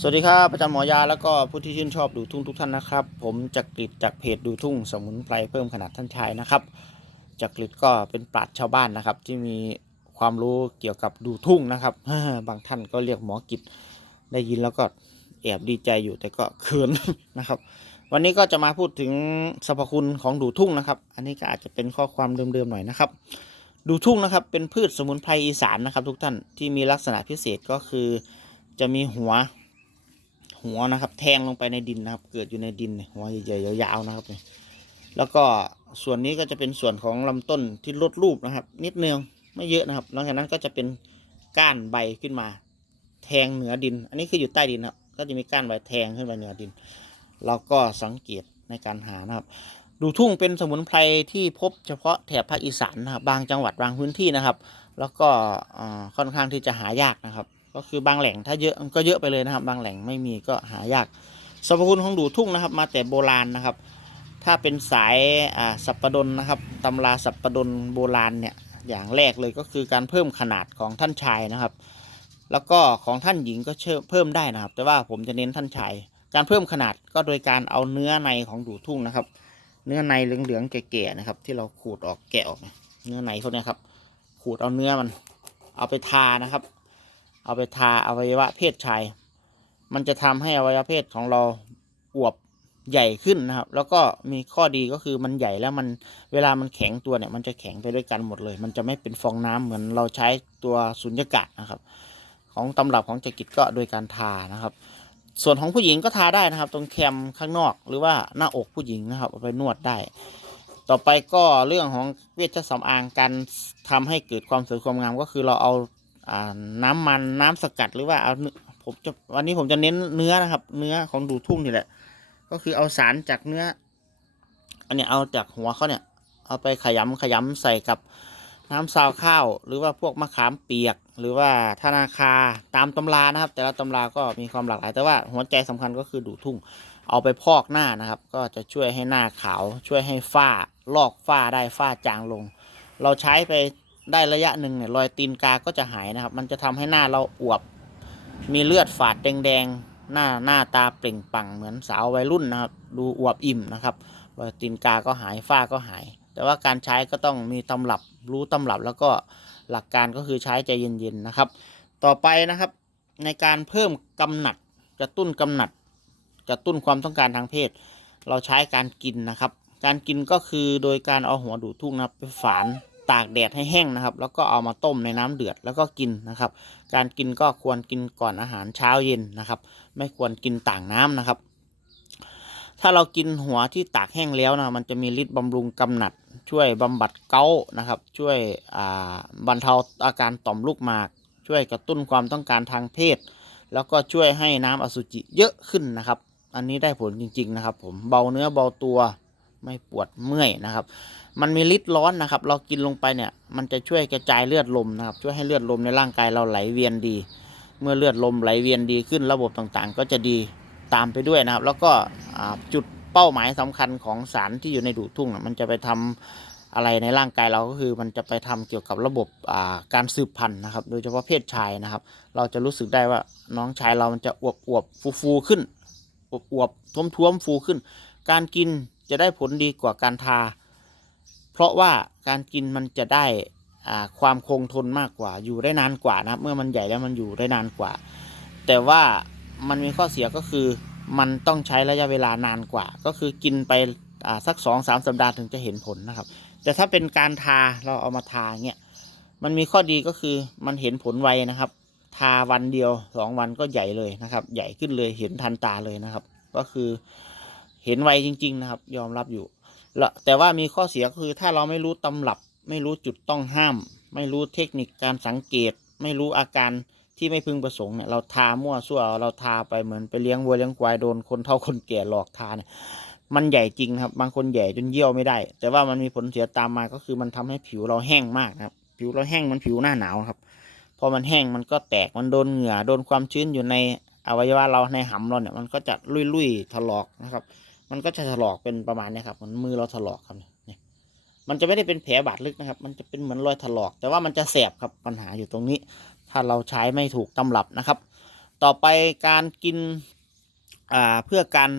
สวัสดีครับอาจารย์หมอยาแล้วก็ผู้ที่ชื่นชอบดูทุ่งทุกท่านนะครับ ผมจักริดจากเพจดูทุ่ง สมุนไพรเพิ่มขนาดท่านชายนะครับจักริดก็เป็นปราชญ์ชาวบ้านนะครับ ที่มีความรู้เกี่ยวกับดูทุ่งนะครับบางท่านก็เรียกหมอกิจได้ยินแล้วก็แอบดีใจอยู่แต่ก็เขินนะครับ วันนี้ก็จะมาพูดถึงสรรพคุณของดูทุ่งนะครับ อันนี้ก็อาจจะเป็นข้อความเดิมๆหน่อยนะครับ ดูทุ่งนะครับเป็นพืชสมุนไพรอีสานนะครับ ทุกท่านที่มีลักษณะพิเศษก็คือจะมีหัว หัวนะครับ แทงลงไปในดินนะครับ เกิดอยู่ในดินหัวใหญ่ๆยาวๆนะครับเนี่ยแล้วก็ส่วนนี้ก็จะเป็นส่วนของลำต้นที่ลดรูปนะครับ นิดเนืองไม่เยอะนะครับ หลังจากนั้นก็จะเป็นก้านใบขึ้นมา แทงเหนือดิน อันนี้คืออยู่ใต้ดินครับก็จะมีก้านใบแทงขึ้นไปเหนือดิน เราก็สังเกตในการหานะครับ ดูทุ่งเป็นสมุนไพรที่พบเฉพาะแถบภาคอีสานนะครับบางจังหวัดบางพื้นที่นะครับ แล้วก็ค่อนข้างที่จะหายากนะครับ ก็คือบางแหล่งถ้าเยอะก็เยอะไปเลยนะครับ บางแหล่งไม่มีก็หายากสรรพคุณของดูทุ่งนะครับ มาแต่โบราณนะครับ ถ้าเป็นสายสัปปดนนะครับตำราสัปปดนโบราณเนี่ยอย่างแรกเลยก็คือการเพิ่มขนาดของท่านชายนะครับ แล้วก็ของท่านหญิงก็เชเพิ่มได้นะครับ แต่ว่าผมจะเน้นท่านชาย การเพิ่มขนาดก็โดยการเอาเนื้อในของดูทุ่งนะครับ เนื้อในเหลืองๆแก่ๆนะครับ ที่เราขูดออกแกะออกเนี่ยเนื้อในเขาเนี่ยครับ ขูดเอาเนื้อมันเอาไปทานะครับ เอาไปทาอวัยวะเพศชาย มันจะทำให้อวัยวะเพศของเราอวบใหญ่ขึ้นนะครับ แล้วก็มีข้อดีก็คือมันใหญ่แล้วมันเวลามันแข็งตัวเนี่ย มันจะแข็งไปด้วยกันหมดเลย มันจะไม่เป็นฟองน้ำเหมือนเราใช้ตัวสุญญากาศนะครับ ของตำรับของจักริดก็โดยการทานะครับ ส่วนของผู้หญิงก็ทาได้นะครับ ตรงแคมข้างนอกหรือว่าหน้าอกผู้หญิงนะครับเอาไปนวดได้ ต่อไปก็เรื่องของเวชสำอางการทำให้เกิดความสวยความงามก็คือเราเอา น้ำมันน้ำสกัดหรือว่าเอาเนื้อผมจะวันนี้ผมจะเน้นเนื้อนะครับ เนื้อของดูทุ่งนี่แหละ ก็คือเอาสารจากเนื้อ อันเนี้ยเอาจากหัวเขาเนี่ย เอาไปขยำขยำใส่กับน้ำซาวข้าว หรือว่าพวกมะขามเปียก หรือว่าธนาคาตามตำรานะครับ แต่ละตำราก็มีความหลากหลาย แต่ว่าหัวใจสำคัญก็คือดูทุ่ง เอาไปพอกหน้านะครับ ก็จะช่วยให้หน้าขาว ช่วยให้ฝ้าลอกฝ้าได้ฝ้าจางลง เราใช้ไป ได้ระยะหนึ่งเนี่ยรอยตีนกาก็จะหายนะครับ มันจะทำให้หน้าเราอวบ มีเลือดฝาดแดงๆ หน้าหน้าตาเปล่งปังเหมือนสาววัยรุ่นนะครับ ดูอวบอิ่มนะครับ รอยตีนกาก็หายฝ้าก็หาย แต่ว่าการใช้ก็ต้องมีตำรับรู้ตำรับแล้วก็หลักการก็คือใช้ใจเย็นๆนะครับ ต่อไปนะครับในการเพิ่มกำหนัดกระตุ้นกำหนัดกระตุ้นความต้องการทางเพศ เราใช้การกินนะครับ การกินก็คือโดยการเอาหัวดูทุ่งนะครับไปฝาน ตากแดดให้แห้งนะครับ แล้วก็เอามาต้มในน้ำเดือดแล้วก็กินนะครับ การกินก็ควรกินก่อนอาหารเช้าเย็นนะครับ ไม่ควรกินต่างน้ำนะครับ ถ้าเรากินหัวที่ตากแห้งแล้วนะมันจะมีฤทธิ์บำรุงกำหนัด ช่วยบำบัดเกานะครับ ช่วยบรรเทาอาการต่อมลูกหมาก ช่วยกระตุ้นความต้องการทางเพศ แล้วก็ช่วยให้น้ำอสุจิเยอะขึ้นนะครับ อันนี้ได้ผลจริง ๆ นะครับ ผมเบาเนื้อเบาตัว ไม่ปวดเมื่อยนะครับ มันมีฤทธิ์ร้อนนะครับ เรากินลงไปเนี่ย มันจะช่วยกระจายเลือดลมนะครับ ช่วยให้เลือดลมในร่างกายเราไหลเวียนดี เมื่อเลือดลมไหลเวียนดีขึ้นระบบต่างๆ ก็จะดีตามไปด้วยนะครับ แล้วก็จุดเป้าหมายสำคัญของสารที่อยู่ในดูดทุ่งน่มันจะไปทำอะไรในร่างกายเราก็คือมันจะไปทำเกี่ยวกับระบบาการสืบพันธุ์นะครับ โดยเฉพาะเพศชายนะครับ เราจะรู้สึกได้ว่าน้องชายเรามันจะอวบอวบฟูฟูขึ้นอวบอวบท้วมท้วมฟูขึ้น การกิน จะได้ผลดีกว่าการทา เพราะว่าการกินมันจะได้ความคงทนมากกว่า อยู่ได้นานกว่านะเมื่อมันใหญ่แล้วมันอยู่ได้นานกว่า แต่ว่ามันมีข้อเสียก็คือมันต้องใช้ระยะเวลานานกว่า ก็คือกินไปสักสองสามสัปดาห์ถึงจะเห็นผลนะครับ แต่ถ้าเป็นการทาเราเอามาทาเงี้ยมันมีข้อดีก็คือมันเห็นผลไวนะครับ ทาวันเดียวสองวันก็ใหญ่เลยนะครับ ใหญ่ขึ้นเลยเห็นทันตาเลยนะครับ ก็คือ เห็นไวจริง ๆ นะครับ ยอมรับอยู่แล้วแต่ว่ามีข้อเสียคือถ้าเราไม่รู้ตำรับ ไม่รู้จุดต้องห้าม ไม่รู้เทคนิคการสังเกต ไม่รู้อาการที่ไม่พึงประสงค์เนี่ยเราทามั่วซั่วเราทาไปเหมือนไปเลี้ยงวัวเลี้ยงควายโดนคนเฒ่าคนแก่หลอกทาเนี่ยมันใหญ่จริงครับ บางคนใหญ่จนเยี่ยวไม่ได้ แต่ว่ามันมีผลเสียตามมาก็คือมันทำให้ผิวเราแห้งมากนะครับ ผิวเราแห้งมันผิวหน้าหนาวครับ พอมันแห้งมันก็แตกมันโดนเหงื่อโดนความชื้นอยู่ในอวัยวะเราในหำเราเนี่ยมันก็จะลุยๆถลอกนะครับ มันก็จะถลอกเป็นประมาณนี้ครับเหมือนมือเราถลอกครับเนี่ยมันจะไม่ได้เป็นแผลบาดลึกนะครับ มันจะเป็นเหมือนรอยถลอก แต่ว่ามันจะแสบครับปัญหาอยู่ตรงนี้ ถ้าเราใช้ไม่ถูกตำรับนะครับ ต่อไปการกินอ่าเพื่อการ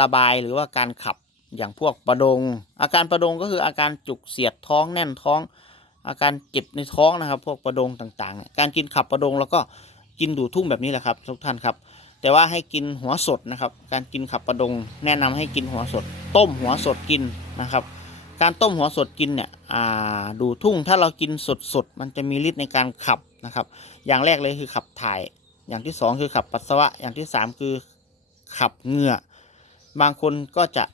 ระบายหรือว่าการขับอย่างพวกประดง อาการประดงก็คืออาการจุกเสียดท้องแน่นท้อง อาการเจ็บในท้องนะครับ พวกประดงต่างๆ การกินขับประดงแล้วก็กินดูดทุ่งแบบนี้แหละครับทุกท่านครับ แต่ว่าให้กินหัวสดนะครับ การกินขับประดง แนะนำให้กินหัวสด ต้มหัวสดกินนะครับ การต้มหัวสดกินเนี่ยดูทุ่งถ้าเรากินสดๆมันจะมีฤทธิ์ในการขับนะครับ อย่างแรกเลยคือขับถ่าย อย่างที่สองคือขับปัสสาวะ อย่างที่สามคือขับเหงื่อ บางคนก็จะ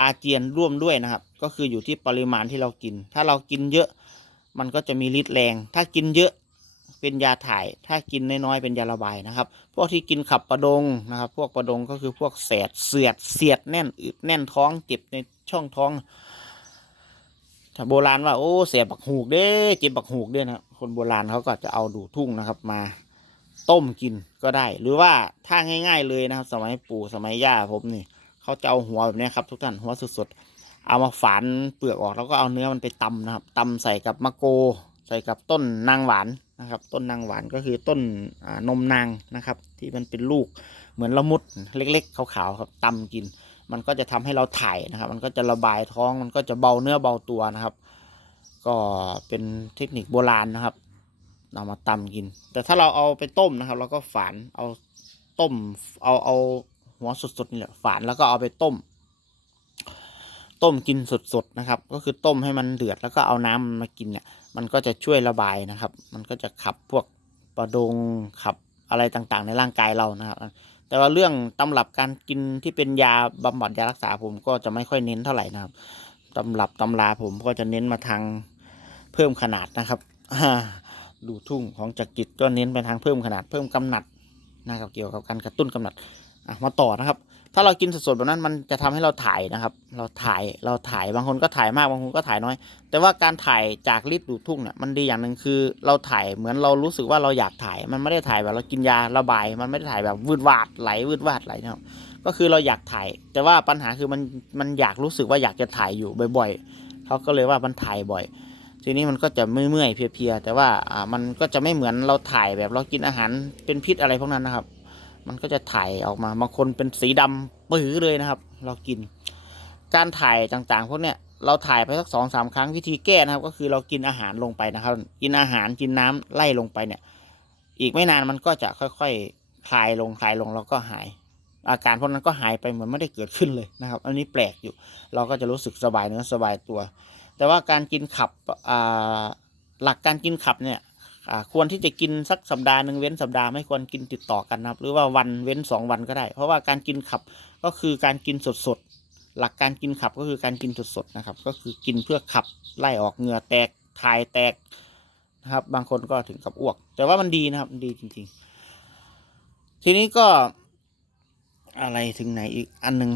อาเจียนร่วมด้วยนะครับ ก็คืออยู่ที่ปริมาณที่เรากิน ถ้าเรากินเยอะมันก็จะมีฤทธิ์แรง ถ้ากินเยอะ เป็นยาถ่าย ถ้ากินน้อยๆเป็นยาระบายนะครับ พวกที่กินขับประดงนะครับ พวกประดงก็คือพวกแสดเสียดเสียดแน่นอึดแน่นท้องเจ็บในช่องท้องถ้าโบราณว่าโอ้เสียบักหูกเด้เจ็บบักหูกเด้นะครับคนโบราณเขาก็จะเอาดูทุ่งนะครับมาต้มกินก็ได้ หรือว่าถ้าง่าย ๆเลยนะครับ สมัยปู่สมัยย่าผมนี่เขาจะเอาหัวแบบนี้ครับ ทุกท่านหัวสดๆเอามาฝานเปลือกออกแล้วก็เอาเนื้อมันไปตำนะครับตำใส่กับมะโก ใส่กับต้นนางหวาน นะครับ ต้นนางหวานก็คือต้นนมนางนะครับ ที่มันเป็นลูกเหมือนละมุดเล็ก ๆ ขาวๆครับตำกิน มันก็จะทำให้เราถ่ายนะครับ มันก็จะระบายท้องมันก็จะเบาเนื้อเบาตัวนะครับ ก็เป็นเทคนิคโบราณนะครับเอามาตำกิน แต่ถ้าเราเอาไปต้มนะครับ เราก็ฝานเอาต้มเอาเอาหัวสดๆนี่แหละฝานแล้วก็เอาไปต้ม ต้มกินสดๆนะครับ ก็คือต้มให้มันเดือดแล้วก็เอาน้ำมันมากินเนี่ย มันก็จะช่วยระบายนะครับ มันก็จะขับพวกประดงขับอะไรต่างๆ ในร่างกายเรานะครับ แต่ว่าเรื่องตำรับการกินที่เป็นยาบำบัดยารักษาผมก็จะไม่ค่อยเน้นเท่าไหร่นะครับตำรับตำราผมก็จะเน้นมาทางเพิ่มขนาดนะครับดูทุ่งของจักริดก็เน้นไปทางเพิ่มขนาดเพิ่มกำหนัดนะครับเกี่ยวกับการกระตุ้นกำหนัดมาต่อนะครับ ถ้าเรากินสดๆแบบนั้นมันจะทำให้เราถ่ายนะครับ เราถ่ายเราถ่ายบางคนก็ถ่ายมากบางคนก็ถ่ายน้อย แต่ว่าการถ่ายจากลิดดูดทุ่งเนี่ยมันดีอย่างหนึ่งคือ เราถ่ายเหมือนเรารู้สึกว่าเราอยากถ่าย มันไม่ได้ถ่ายแบบเรากินยาระบาย มันไม่ได้ถ่ายแบบวืดวาดไหลวืดวาดไหลนะครับก็คือเราอยากถ่าย แต่ว่าปัญหาคือมันมันอยากรู้สึกว่าอยากจะถ่ายอยู่บ่อย ๆเขาก็เลยว่ามันถ่ายบ่อยทีนี้มันก็จะเมื่อยๆเพลียๆแต่ว่าอ่ามันก็จะไม่เหมือนเราถ่ายแบบเรากินอาหารเป็นพิษอะไรพวกนั้นนะครับ มันก็จะถ่ายออกมา บางคนเป็นสีดำปื้อเลยนะครับ เรากิน การถ่ายต่างๆ พวกเนี้ยเราถ่ายไปสักสองสามครั้งวิธีแก้นะครับ ก็คือเรากินอาหารลงไปนะครับ กินอาหารกินน้ำไล่ลงไปเนี่ย อีกไม่นานมันก็จะค่อยๆคลายลงคลายลงแล้วก็หาย อาการพวกนั้นก็หายไปเหมือนไม่ได้เกิดขึ้นเลยนะครับ อันนี้แปลกอยู่ เราก็จะรู้สึกสบายเนื้อสบายตัว แต่ว่าการกินขับอ่าหลักการกินขับเนี่ย ควรที่จะกินสักสัปดาห์หนึ่งเว้นสัปดาห์ไม่ควรกินติดต่อกันนะครับ หรือว่าวันเว้นสองวันก็ได้ เพราะว่าการกินขับก็คือการกินสดๆหลักการกินขับก็คือการกินสดๆนะครับ ก็คือกินเพื่อขับไล่ออกเหงื่อแตกถ่ายแตกนะครับ บางคนก็ถึงกับอ้วก แต่ว่ามันดีนะครับดีจริง ๆ ทีนี้ก็อะไรถึงไหนอีกอันหนึ่ง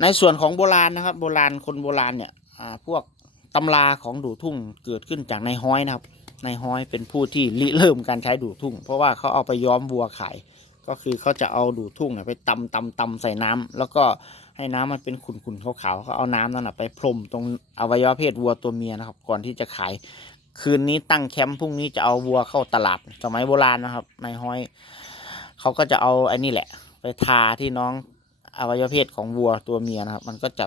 ในส่วนของโบราณนะครับ โบราณคนโบราณเนี่ยพวกตำราของดูทุ่งเกิดขึ้นจากในห้อยนะครับ นายห้อยเป็นผู้ที่ริเริ่มการใช้ดูดทุ่ง เพราะว่าเขาเอาไปย้อมวัวขาย ก็คือเขาจะเอาดูดทุ่งเนี่ยไปตำตำตำใส่น้ำแล้วก็ให้น้ำมันเป็นขุ่นๆขาวๆเขาเอาน้ำนั่นไปพรมตรงอวัยวะเพศวัวตัวเมียนะครับ ก่อนที่จะขาย คืนนี้ตั้งแคมป์พรุ่งนี้จะเอาวัวเข้าตลาด สมัยโบราณนะครับนายห้อยเขาก็จะเอาไอ้นี่แหละ ไปทาที่น้องอวัยวะเพศของวัวตัวเมียนะครับ มันก็จะ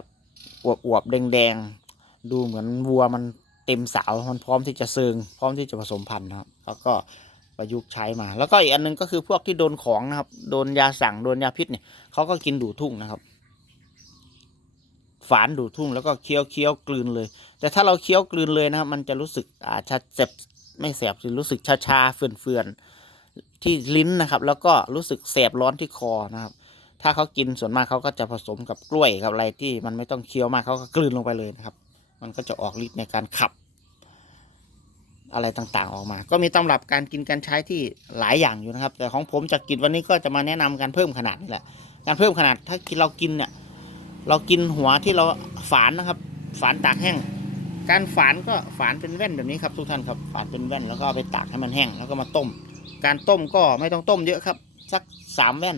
อวบๆแดงๆดูเหมือนวัวมัน เต็มสาวมันพร้อมที่จะเซิงพร้อมที่จะผสมพันธุ์นะครับแล้วก็ประยุกต์ใช้มา แล้วก็อีกอันหนึงก็คือพวกที่โดนของนะครับ โดนยาสั่งโดนยาพิษเนี่ยเขาก็กินดูดทุ่งนะครับ ฝานดูดทุ่งแล้วก็เคี้ยวเคี้ยวกลืนเลย แต่ถ้าเราเคี้ยวกลืนเลยนะครับ มันจะรู้สึกอ่าชาเจ็บไม่แสบสิรู้สึกชาชาเฟื่อนเฟื่อนที่ลิ้นนะครับ แล้วก็รู้สึกแสบร้อนที่คอนะครับ ถ้าเขากินส่วนมากเขาก็จะผสมกับกล้วยกับอะไรที่มันไม่ต้องเคี้ยวมากเขาก็กลืนลงไปเลยนะครับ มันก็จะออกฤทธิ์ในการขับ อะไรต่างๆออกมา ก็มีตำรับการกินการใช้ที่หลายอย่างอยู่นะครับ แต่ของผมจากกิจวันนี้ก็จะมาแนะนำการเพิ่มขนาดนี่แหละ การเพิ่มขนาดถ้ากินเรากินเนี่ย เรากินหัวที่เราฝานนะครับ ฝานตากแห้ง การฝานก็ฝานเป็นแว่นแบบนี้ครับทุกท่านครับ ฝานเป็นแว่นแล้วก็เอาไปตากให้มันแห้งแล้วก็มาต้ม การต้มก็ไม่ต้องต้มเยอะครับ สักสามแว่น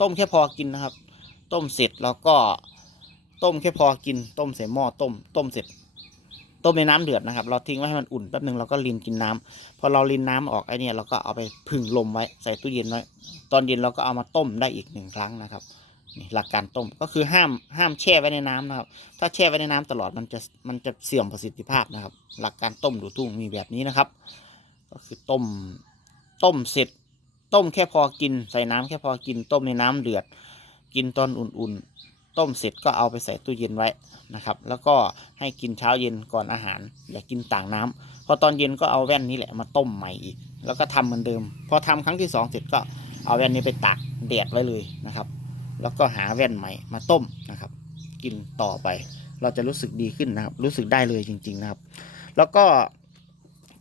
ต้มแค่พอกินนะครับ ต้มเสร็จแล้วก็ต้มแค่พอกินต้มใส่หม้อต้ม ต้มเสร็จ ต้มในน้ำเดือดนะครับ เราทิ้งไว้ให้มันอุ่นแป๊บหนึ่งเราก็ลินกินน้ำพอเราลินน้ำออกไอ้เนี่ยเราก็เอาไปพึ่งลมไว้ใส่ตู้เย็นไว้ตอนเย็นเราก็เอามาต้มได้อีกหนึ่งครั้งนะครับนี่หลักการต้มก็คือห้ามห้ามแช่ไว้ในน้ำนะครับ ถ้าแช่ไว้ในน้ำตลอดมันจะมันจะเสื่อมประสิทธิภาพนะครับ หลักการต้มดูทุ่งมีแบบนี้นะครับ ก็คือต้มต้มเสร็จ ต้มแค่พอกิน ใส่น้ำแค่พอกิน ต้มในน้ำเดือด กินตอนอุ่นๆ ต้มเสร็จก็เอาไปใส่ตู้เย็นไว้นะครับ แล้วก็ให้กินเช้าเย็นก่อนอาหาร อย่ากินต่างน้ำพอตอนเย็นก็เอาแว่นนี้แหละมาต้มใหม่อีก แล้วก็ทำเหมือนเดิม พอทำครั้งที่สองเสร็จก็เอาแว่นนี้ไปตากแดดไว้เลยนะครับ แล้วก็หาแว่นใหม่มาต้มนะครับ กินต่อไป เราจะรู้สึกดีขึ้นนะครับ รู้สึกได้เลยจริง ๆนะครับ แล้วก็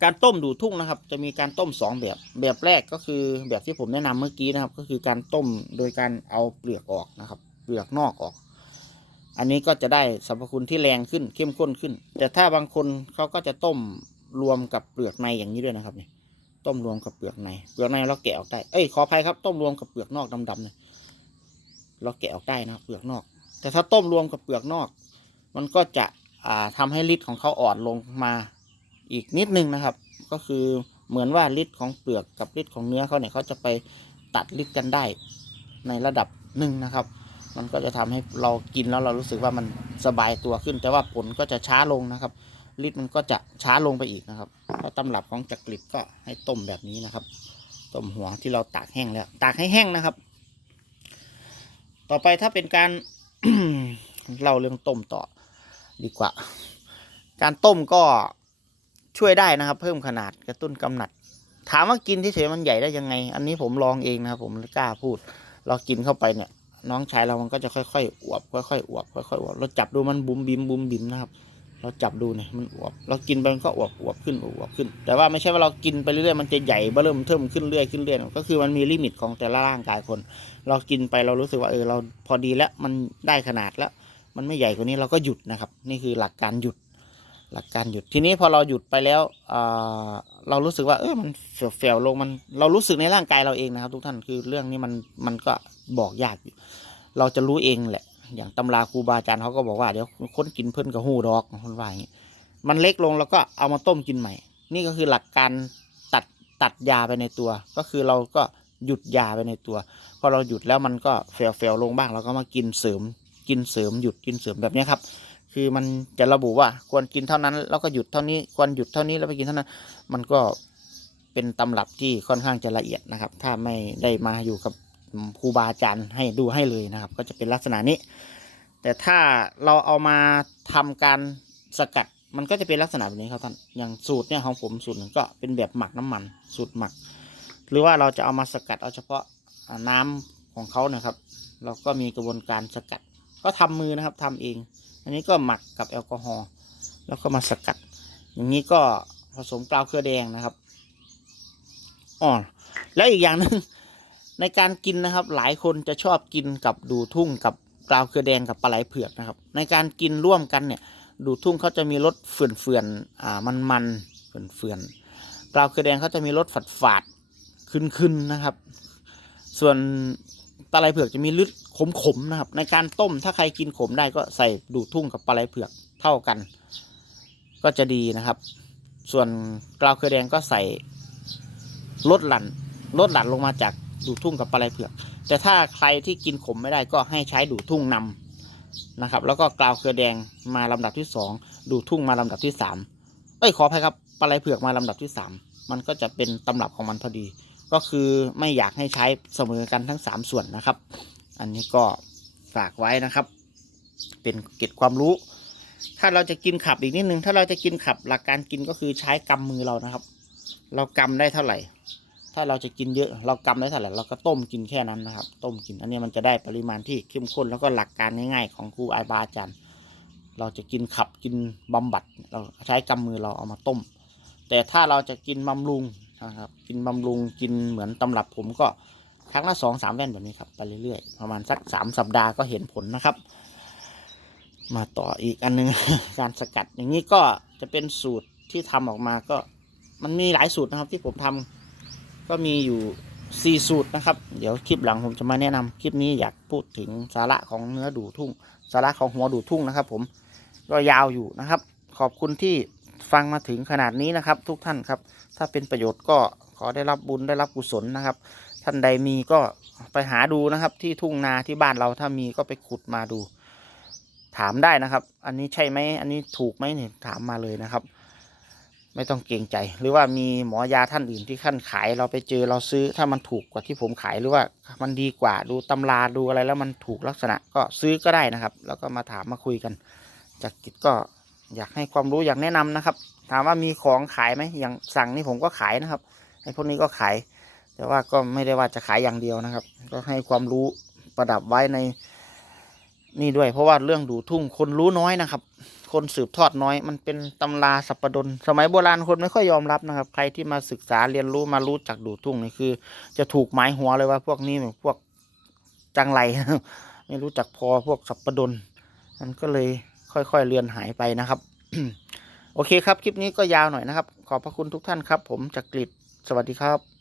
การต้มดูทุ่งนะครับ จะมีการต้มสองแบบ แบบแรกก็คือแบบที่ผมแนะนำเมื่อกี้นะครับ ก็คือการต้มโดยการเอาเปลือกออกนะครับ เปลือกนอกออก อันนี้ก็จะได้สรรพคุณที่แรงขึ้นเข้มข้นขึ้น แต่ถ้าบางคนเขาก็จะต้มรวมกับเปลือกในอย่างนี้ด้วยนะครับเนี่ยต้มรวมกับเปลือกใน เปลือกในเราแกะออกได้ เอ้ยขออภัยครับ ต้มรวมกับเปลือกนอกดำๆเนี่ยเราแกะออกได้นะเปลือกนอก แต่ถ้าต้มรวมกับเปลือกนอก มันก็จะอ่าทำให้ฤทธิ์ของเขาอ่อนลงมาอีกนิดนึงนะครับ ก็คือเหมือนว่าฤทธิ์ของเปลือกกับฤทธิ์ของเนื้อเขาเนี่ยเขาจะไปตัดฤทธิ์กันได้ในระดับหนึ่งนะครับ มันก็จะทำให้เรากินแล้วเรารู้สึกว่ามันสบายตัวขึ้น แต่ว่าผลก็จะช้าลงนะครับฤทธิ์มันก็จะช้าลงไปอีกนะครับเพราะตำรับของจักริดก็ให้ต้มแบบนี้นะครับ ต้มหัวที่เราตากแห้งแล้ว ตากให้แห้งนะครับ ต่อไปถ้าเป็นการเล่าเรื่องต้มต่อดีกว่า การต้มก็ช่วยได้นะครับ เพิ่มขนาดกระตุ้นกำหนัด ถามว่ากินเฉยๆมันใหญ่ได้ยังไง อันนี้ผมลองเองนะครับ ผมกล้าพูด เรากินเข้าไปเนี่ย น้องชายเรามันก็จะค่อยๆอวบค่อยๆอวบค่อยๆอวบเราจับดูมันบุมบิมบุมบิมนะครับ เราจับดูเนี่ยมันอวบเรากินไปมันก็อวบอวบขึ้นอวบขึ้น แต่ว่าไม่ใช่ว่าเรากินไปเรื่อยๆมันจะใหญ่เบิ่มเทิมขึ้นเรื่อยขึ้นเรื่อยก็คือมันมีลิมิตของแต่ละร่างกายคน เรากินไปเรารู้สึกว่าเออเราพอดีแล้วมันได้ขนาดแล้ว มันไม่ใหญ่กว่านี้เราก็หยุดนะครับ นี่คือหลักการหยุด หลักการหยุดทีนี้พอเราหยุดไปแล้วเรารู้สึกว่าเออมันเฟลลงมันเรารู้สึกในร่างกายเราเองนะครับ ทุกท่านคือเรื่องนี้มันมันก็บอกยากอยู่ เราจะรู้เองแหละ อย่างตำราครูบาอาจารย์เขาก็บอกว่าเดี๋ยวคนกินเพิ่นกับหูดอกคนว่าอย่างนี้มันเล็กลงแล้วก็เอามาต้มกินใหม่ นี่ก็คือหลักการตัดตัดยาไปในตัว ก็คือเราก็หยุดยาไปในตัวพอเราหยุดแล้วมันก็เฟลเฟลลงบ้างเราก็มากินเสริม กินเสริมหยุดกินเสริมแบบนี้ครับ คือมันจะระบุว่าควรกินเท่านั้น แล้วก็หยุดเท่านี้ควรหยุดเท่านี้แล้วไปกินเท่านั้น มันก็เป็นตำรับที่ค่อนข้างจะละเอียดนะครับ ถ้าไม่ได้มาอยู่กับครูบาอาจารย์ให้ดูให้เลยนะครับ ก็จะเป็นลักษณะนี้ แต่ถ้าเราเอามาทำการสกัดมันก็จะเป็นลักษณะแบบนี้ครับท่านอย่างสูตรเนี่ยของผมสูตรหนึ่งก็เป็นแบบหมักน้ำมัน สูตรหมัก หรือว่าเราจะเอามาสกัดเอาเฉพาะน้ำของเขานะครับ เราก็มีกระบวนการสกัด ก็ทำมือนะครับทำเอง อันนี้ก็หมักกับแอลกอฮอล์แล้วก็มาสกัด อย่างนี้ก็ผสมกาวเครือแดงนะครับอ๋อแล้วอีกอย่างหนึงในการกินนะครับ หลายคนจะชอบกินกับดูทุ่งกับกาวเครือแดงกับปลาไหลเผือกนะครับ ในการกินร่วมกันเนี่ย ดูทุ่งเขาจะมีรสเฟื่อนเฟื่อนอ่ามันมันเฟื่อนเฟื่อนๆกาวเครือแดงเขาจะมีรสฝาดฝาดๆขึ้นนะครับ ส่วน ปลาไหลเผือกจะมีรสขมๆนะครับ ในการต้มถ้าใครกินขมได้ก็ใส่ดูทุ่งกับปลาไหลเผือกเท่ากัน ก็จะดีนะครับ ส่วนกลาวเครือแดงก็ใส่ลดหลั่นลดหลั่นลงมาจากดูทุ่งกับปลาไหลเผือก แต่ถ้าใครที่กินขมไม่ได้ก็ให้ใช้ดูทุ่งนำนะครับ แล้วก็กลาวเครือแดงมาลำดับที่สองดูทุ่งมาลำดับที่สามเอ้ยขออภัยครับปลาไหลเผือกมาลำดับที่สามมันก็จะเป็นตำรับของมันพอดี ก็คือไม่อยากให้ใช้เสมอกันทั้งสามส่วนนะครับ อันนี้ก็ฝากไว้นะครับ เป็นเกร็ดความรู้ ถ้าเราจะกินขับอีกนิดนึง ถ้าเราจะกินขับหลักการกินก็คือใช้กำมือเรานะครับ เรากำได้เท่าไหร่ ถ้าเราจะกินเยอะ เรากำได้เท่าไหร่เราก็ต้มกินแค่นั้นนะครับ ต้มกินอันนี้มันจะได้ปริมาณที่เข้มข้นแล้วก็หลักการง่ายๆของครูอาบาอาจารย์เราจะกินขับกินบำบัด เราใช้กำมือเราเอามาต้ม แต่ถ้าเราจะกินบำรุง นะครับ กินบำรุงกินเหมือนตำรับผมก็ครั้งละสองสามแว่นแบบนี้ครับไปเรื่อยๆประมาณสักสามสัปดาห์ก็เห็นผลนะครับ มาต่ออีกอันหนึง การสกัดอย่างนี้ก็จะเป็นสูตรที่ทำออกมาก็มันมีหลายสูตรนะครับ ที่ผมทำก็มีอยู่สี่สูตรนะครับ เดี๋ยวคลิปหลังผมจะมาแนะนำคลิปนี้อยากพูดถึงสาระของเนื้อดูทุ่ง สาระของหัวดูทุ่งนะครับ ผมก็ยาวอยู่นะครับ ขอบคุณที่ฟังมาถึงขนาดนี้นะครับ ทุกท่านครับ ถ้าเป็นประโยชน์ก็ขอได้รับบุญได้รับกุศลนะครับ ท่านใดมีก็ไปหาดูนะครับ ที่ทุ่งนาที่บ้านเราถ้ามีก็ไปขุดมาดู ถามได้นะครับ อันนี้ใช่ไหมอันนี้ถูกไหมเนี่ยถามมาเลยนะครับ ไม่ต้องเกรงใจ หรือว่ามีหมอยาท่านอื่นที่ขั้นขายเราไปเจอเราซื้อถ้ามันถูกกว่าที่ผมขายหรือว่ามันดีกว่าดูตำราดูอะไรแล้วมันถูกลักษณะก็ซื้อก็ได้นะครับ แล้วก็มาถามมาคุยกันจากกิจก็อยากให้ความรู้อยากแนะนำนะครับ ถามว่ามีของขายไหมอย่างสั่งนี่ผมก็ขายนะครับไอ้พวกนี้ก็ขาย แต่ว่าก็ไม่ได้ว่าจะขายอย่างเดียวนะครับ ก็ให้ความรู้ประดับไว้ในนี่ด้วย เพราะว่าเรื่องดูทุ่งคนรู้น้อยนะครับ คนสืบทอดน้อย มันเป็นตำราสัปดน สมัยโบราณคนไม่ค่อยยอมรับนะครับ ใครที่มาศึกษาเรียนรู้มารู้จักดูทุ่งนี่คือ จะถูกหมายหัวเลยว่าพวกนี้เหมือนพวกจังไรไม่รู้จักพอพวกสัปดนมันก็เลยค่อยๆเลือนหายไปนะครับ โอเคครับ คลิปนี้ก็ยาวหน่อยนะครับ ขอบพระคุณทุกท่านครับ ผมจากกริดสวัสดีครับ